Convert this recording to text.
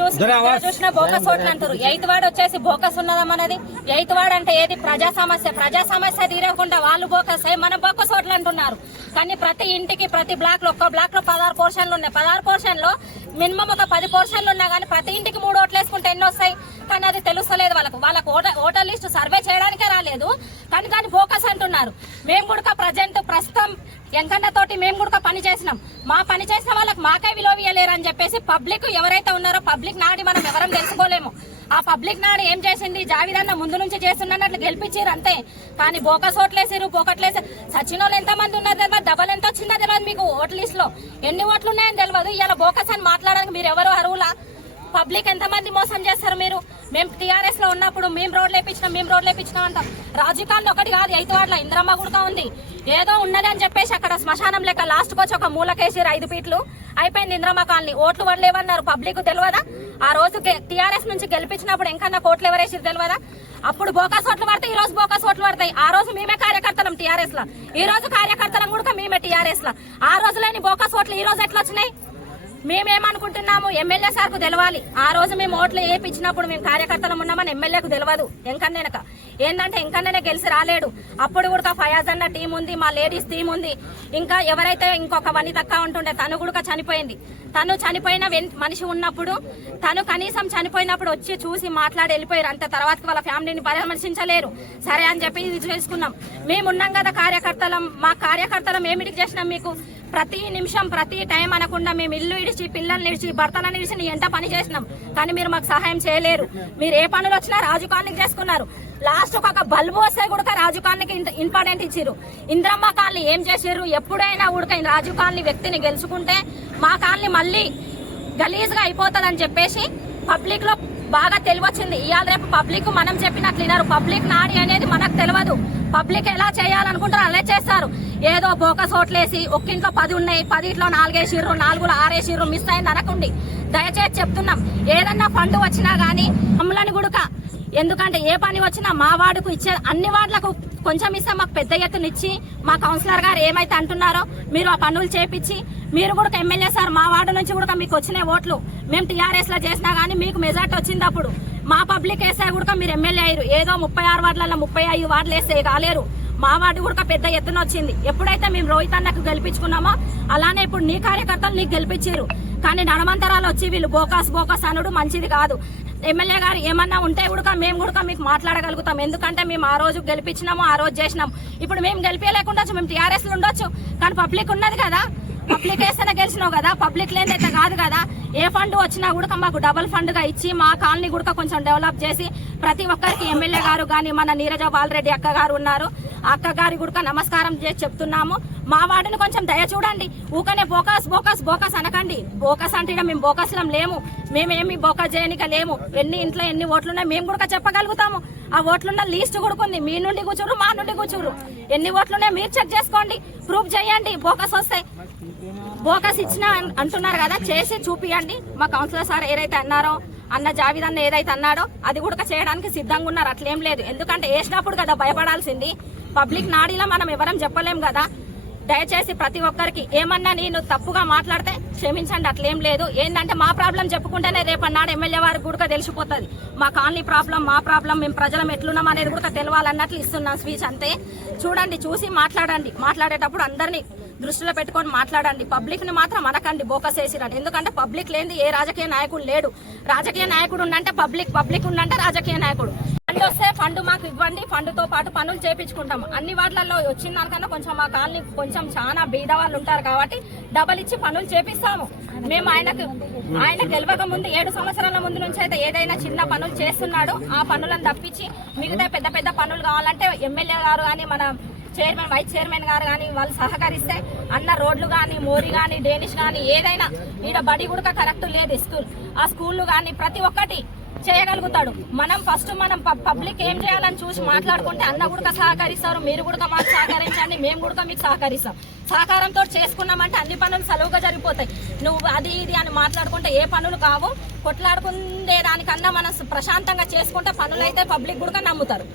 చూసిన బోకస్ ఓట్లు అంటారు. ఎయిత్ వార్డ్ వచ్చేసి బోకస్ ఉన్నదమ్మన్నది. ఎయిత్ వార్డ్ అంటే ఏది? ప్రజా సమస్య తీరకుండా వాళ్ళు బోకస్ మన బోకస్ ఓట్లు అంటున్నారు. కానీ ప్రతి ఇంటికి ప్రతి బ్లాక్ లో ఒక్క బ్లాక్ లో 16 పోర్షన్లు ఉన్నాయి. 16 పోర్షన్ లో మినిమం ఒక 10 పోర్షన్లు ఉన్నా కానీ ప్రతి ఇంటికి 3 ఓట్లు వేసుకుంటే ఎన్ని వస్తాయి? కానీ అది తెలుస్తలేదు వాళ్ళకు ఓటర్ లిస్ట్ సర్వే చేయడానికే రాలేదు. కానీ దాన్ని బోకస్ అంటున్నారు. మేము కూడా ప్రస్తుతం ఎంకన్న తోటి మేము కూడా పని చేసినాం. మా పని చేసిన వాళ్ళకి మాకే విలువ ఇవ్వలేరు అని చెప్పేసి పబ్లిక్ ఎవరైతే ఉన్నారో పబ్లిక్ నాడి మనం ఎవరం తెలుసుకోలేము. ఆ పబ్లిక్ నాడు ఏం చేసింది? జావిదన్న ముందు నుంచి చేస్తున్నట్లు గెలిపించారు అంతే. కానీ బోకస్ ఓట్లేసారు, పోకట్లేసారు. సచిన్ వాళ్ళు ఎంతమంది ఉన్నారు తెలియదు, డబల్ ఎంత వచ్చిందో తెలియదు. మీకు ఓట్ల లిస్ట్ లో ఎన్ని ఓట్లు ఉన్నాయని తెలియదు. ఇలా బోకస్ అని మాట్లాడడానికి మీరు ఎవరు అర్హులా? పబ్లిక్ ఎంతమంది మోసం చేస్తారు మీరు? మేము టీఆర్ఎస్ లో ఉన్నప్పుడు మేము రోడ్లు వేయించినాం అంటాం. రాజీవ్ కాలనీ ఒకటి కాదు, 8 వార్డుల ఇంద్రమ్మ గుడక ఉంది. ఏదో ఉన్నది అని చెప్పేసి అక్కడ శ్మశానం లెక్క లాస్ట్ కి వచ్చి ఒక మూలకేసారు 5 ఫీట్లు అయిపోయింది ఇంద్రమ్మ కాలనీ. ఓట్లు పడలేవన్నారు. పబ్లిక్ తెలియదా? ఆ రోజు టీఆర్ఎస్ నుంచి గెలిపించినప్పుడు ఎంకన్నా కోట్లు ఎవరేసారు తెలియదా? అప్పుడు బోకస్ ఓట్లు పడతాయి, ఈ రోజు బోకస్ ఓట్లు పడతాయి. ఆ రోజు మేమే కార్యకర్తలం టీఆర్ఎస్ లో, ఈ రోజు కార్యకర్తలం కూడా మేమే టీఆర్ఎస్ లో. ఆ రోజులేని బోకస్ ఓట్లు ఈ రోజు ఎట్లా వచ్చినాయి? మేమేమనుకుంటున్నాము? ఎమ్మెల్యే సార్ కు తెలవాలి. ఆ రోజు మేము ఓట్లు వేయించినప్పుడు మేము కార్యకర్తలు ఉన్నామని ఎమ్మెల్యేకు తెలియదు. ఎంకన్నెనక ఏంటంటే ఎంకన్ననే గెలిచి రాలేడు. అప్పుడు కూడా ఫయాజ్ అన్న టీం ఉంది, మా లేడీస్ టీం ఉంది. ఇంకా ఎవరైతే ఇంకొక వనితక్క ఉంటుండే తను కూడా చనిపోయింది. తను చనిపోయిన మనిషి ఉన్నప్పుడు తను కనీసం చనిపోయినప్పుడు వచ్చి చూసి మాట్లాడి వెళ్ళిపోయారు. అంతే. తర్వాత వాళ్ళ ఫ్యామిలీని పరామర్శించలేరు. సరే అని చెప్పి ఇది చేసుకున్నాం. మేమున్నాం కదా కార్యకర్తలం. మా కార్యకర్తలం ఏమిటికి చేసినాం? మీకు ప్రతి నిమిషం ప్రతి టైం అనకుండా మేము ఇల్లు ఇడిచి పిల్లల్ని ఇడిచి భర్తలను ఇడిచి ఎంత పని చేసినాం. కానీ మీరు మాకు సహాయం చేయలేరు. మీరు ఏ పనులు వచ్చినా రాజు కాలనీకి చేసుకున్నారు. లాస్ట్ ఒక బల్బు వస్తే కూడా రాజు కాలనీకి ఇంపార్టెంట్ ఇచ్చారు. ఇంద్రమ్మ కాలనీ ఏం చేశారు? ఎప్పుడైనా ఉడక రాజు కాలనీ వ్యక్తిని గెలుచుకుంటే మా కాలనీ మళ్ళీ గలీజ్ గా అయిపోతుందని చెప్పేసి పబ్లిక్ లో బాగా తెలివచ్చింది. ఇవాళ రేపు పబ్లిక్ మనం చెప్పినట్లు వినరు. పబ్లిక్ నాడి అనేది మనకు తెలియదు. పబ్లిక్ ఎలా చేయాలనుకుంటారో అలా చేస్తారు. ఏదో బోకస్ ఓట్లేసి ఒక్కింట్లో 10 ఉన్నాయి, 10 4 వేసిర్రు, 4 6 వేసిర్రు, మిస్ అయింది అనకండి. దయచేసి చెప్తున్నాం. ఏదన్నా ఫండ్ వచ్చినా గానీ మమ్మల్ని గుడక, ఎందుకంటే ఏ పని వచ్చినా మా వార్డుకు ఇచ్చే అన్ని వార్డులకు కొంచెం ఇస్తే మాకు పెద్ద ఎత్తున ఇచ్చి మా కౌన్సిలర్ గారు ఏమైతే అంటున్నారో మీరు ఆ పనులు చేపించి మీరు కూడా ఎమ్మెల్యే సార్ మా వార్డు నుంచి కూడా మీకు వచ్చిన ఓట్లు మేము టీఆర్ఎస్ లో చేసినా గానీ మీకు మెజార్టీ వచ్చింది. అప్పుడు మా పబ్లిక్ వేసే కూడా మీరు ఎమ్మెల్యే అయ్యారు. ఏదో 36 వార్డులలో 35 వార్డులు వేస్తే కాలేరు. మా వార్డు కూడా పెద్ద ఎత్తున వచ్చింది. ఎప్పుడైతే మేము రోహిత్ అన్నకు గెలిపించుకున్నామో అలానే ఇప్పుడు నీ కార్యకర్తలు నీకు గెలిపించారు. కానీ నడమంతరాలు వచ్చి వీళ్ళు బోకస్ అనుడు మంచిది కాదు. ఎమ్మెల్యే గారు ఏమన్నా ఉంటే కూడా మేము కూడా మీకు మాట్లాడగలుగుతాం. ఎందుకంటే మేము ఆ రోజు గెలిపించినాము, ఆ రోజు చేసినాం. ఇప్పుడు మేము గెలిపించలేకుండా మేము టీఆర్ఎస్ లో ఉండొచ్చు. కానీ పబ్లిక్ ఉన్నది కదా, పబ్లిక్ వేస్తేనే గెలిచినావు కదా. పబ్లిక్ లేదైతే కాదు కదా. ఏ ఫండ్ వచ్చినా కూడా మాకు డబుల్ ఫండ్ గా ఇచ్చి మా కాలనీ కూడా కొంచెం డెవలప్ చేసి ప్రతి ఒక్కరికి ఎమ్మెల్యే గారు గాని మన నీరజ బాలరెడ్డి అక్క గారు ఉన్నారు, అక్క గారి కూడా నమస్కారం చేసి చెప్తున్నాము. మా వార్డుని కొంచెం దయ చూడండి. ఊకనే బోకస్ అనకండి. బోకస్ అంటే మేము బోకస్లం లేము. మేమేమి బోకస్ చేయనిక లేము. ఇంట్లో ఎన్ని ఓట్లున్నాయి మేము కూడా చెప్పగలుగుతాము. ఆ ఓట్లున్న లీస్ట్ కొడుకుంది. మీ నుండి కూర్చురు, మా నుండి కూర్చురు. ఎన్ని ఓట్లున్నాయి మీరు చెక్ చేసుకోండి, ప్రూఫ్ చేయండి. బోకస్ వస్తాయి. బోకస్ ఇచ్చిన అంటున్నారు కదా, చేసి చూపియండి. మా కౌన్సిలర్ సార్ ఏదైతే అన్నారో అన్న జావిద్ అన్న ఏదైతే అన్నాడో అది కూడా చేయడానికి సిద్ధంగా ఉన్నారు. అట్లేం లేదు. ఎందుకంటే వేసినప్పుడు కదా భయపడాల్సింది. పబ్లిక్ నాడీలా మనం ఎవరం చెప్పలేం కదా. దయచేసి ప్రతి ఒక్కరికి ఏమన్నా నేను తప్పుగా మాట్లాడితే క్షమించండి. అట్లేం లేదు. ఏంటంటే మా ప్రాబ్లం చెప్పుకుంటేనే రేపన్నాడు ఎమ్మెల్యే వారికి కూడా తెలిసిపోతుంది. మా కాలనీ ప్రాబ్లం, మా ప్రాబ్లం, మేము ప్రజలం ఎట్లున్నాం అనేది కూడా తెలవాలన్నట్లు ఇస్తున్నాం స్పీచ్ అంతే. చూడండి, చూసి మాట్లాడండి. మాట్లాడేటప్పుడు అందరినీ దృష్టిలో పెట్టుకొని మాట్లాడండి. పబ్లిక్ ని మాత్రం అనకండి బోకస్ వేసిరండి. ఎందుకంటే పబ్లిక్ లేని ఏ రాజకీయ నాయకుడు లేడు. రాజకీయ నాయకుడు ఉండంటే పబ్లిక్ ఉండంటే రాజకీయ నాయకుడు. ఫండ్ వస్తే ఫండ్ మాకు ఇవ్వండి. ఫండ్ తో పాటు పనులు చేపించుకుంటాం. అన్ని వార్డులలో వచ్చిన దానికన్నా కొంచెం మా కాలనీ కొంచెం చాలా బీద వాళ్ళు ఉంటారు కాబట్టి డబల్ ఇచ్చి పనులు చేపిస్తాము. మేము ఆయన గెలవక ముందు 7 సంవత్సరాల ముందు నుంచి అయితే ఏదైనా చిన్న పనులు చేస్తున్నాడు. ఆ పనులను తప్పించి మిగతా పెద్ద పనులు కావాలంటే ఎమ్మెల్యే గారు కానీ మన చైర్మన్, వైస్ చైర్మన్ గారు కానీ వాళ్ళు సహకరిస్తే అన్న రోడ్లు కానీ, మోరీ కానీ, డేనిష్ కానీ ఏదైనా ఈడ బడి కూడా కరెక్ట్ లేదు స్కూల్. ఆ స్కూళ్ళు కానీ ప్రతి ఒక్కటి చేయగలుగుతాడు. మనం పబ్లిక్ ఏం చేయాలని చూసి మాట్లాడుకుంటే అన్న కూడా సహకరిస్తారు. మీరు కూడా మాకు సహకరించండి, మేము కూడా మీకు సహకరిస్తాం. సహకారంతో చేసుకున్నామంటే అన్ని పనులు సలువుగా జరిగిపోతాయి. నువ్వు అది ఇది అని మాట్లాడుకుంటే ఏ పనులు కావు. కొట్లాడుకునే దానికన్నా మనం ప్రశాంతంగా చేసుకుంటే పనులు అయితే పబ్లిక్ కూడా నమ్ముతారు.